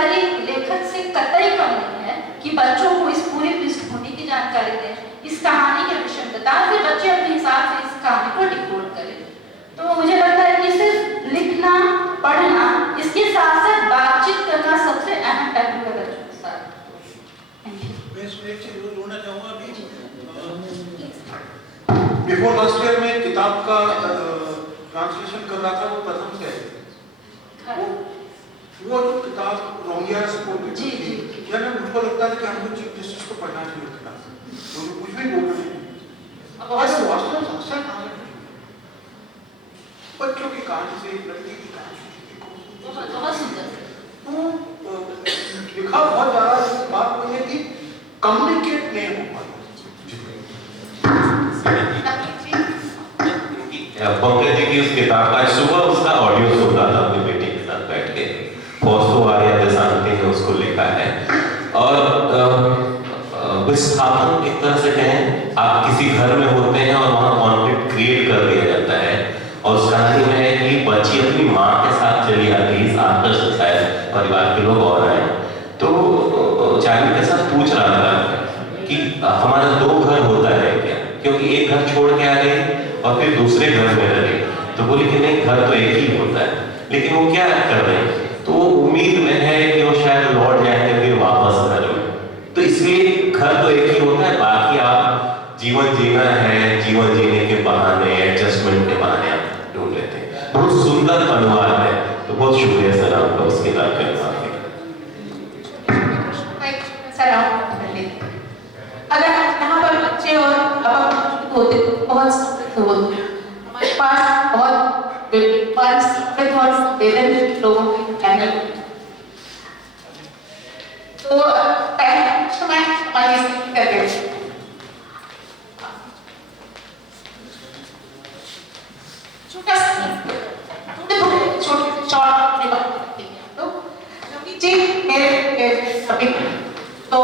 जिम्मेदारी लेखक से कतई कम नहीं है कि बच्चों को इस पूरी पृष्ठभूमि की जानकारी दें, इस कहानी के विषय बताएं, फिर बच्चे अपने हिसाब से इस कहानी को डिकोड करें। तो मुझे लगता है कि सिर्फ लिखना, पढ़ना, इसके साथ साथ बातचीत करना सबसे अहम टेक्निकल बच्चों के साथ। मैं इसमें एक चीज जोड़ना चाहूँगा अभी। बिफोर लास्ट ईयर में किताब का ट्रांसलेशन कर रहा था, वो प्रथम से वो जो किताब रोंगिया से बोल जी यार मुझको लगता है कि हमको चीफ जस्टिस को पढ़ना चाहिए किताब, तो कुछ भी बोल रहे हैं। अब आज वास्तव में समस्या कहाँ है? बच्चों की कहानी से, लड़की की कहानी बहुत सुंदर लिखा बहुत ज्यादा, बात वो है कि कम्युनिकेट नहीं हो पाता। पंकज जी की उस किताब का सुबह उसका ऑडियो सुन रहा था अपनी बेटी के साथ बैठ के। फौस्तो आर्या देशांति ने उसको लिखा है। और विस्थापन एक तरह से कहें, आप किसी घर में होते हैं और वहाँ कॉन्फ्लिक्ट क्रिएट कर दिया जाता है, और उस कहानी में है कि बच्ची अपनी माँ के साथ चली आती है, इस आदत से शायद परिवार के लोग और आए, तो चाइल्ड के साथ पूछ रहा था कि हमारा 2 घर होता है क्या, क्योंकि एक घर छोड़ के आ गई और फिर दूसरे घर में रह गई। तो बोली कि नहीं, घर तो एक ही होता है। लेकिन वो क्या कर रहे हैं, तो वो उम्मीद में है कि वो शायद लौट जाएंगे फिर वापस घर में। तो इसलिए घर तो एक ही होता है, बाकी आप जीवन जीना है, जीवन जीने के बहाने, एडजस्टमेंट के बहाने आप ढूंढ लेते हैं। बहुत सुंदर अनुवाद है, तो बहुत शुक्रिया सर आपका उस किताब के अनुवाद के। अगर यहाँ पर बच्चे और अब होते बहुत होते, हमारे पास बहुत और संवेदनशील लोगों की चैनल, तो पहले समय हमारी कर रहे थे छोटा छोटे शॉर्ट तो जी मेरे अभी तो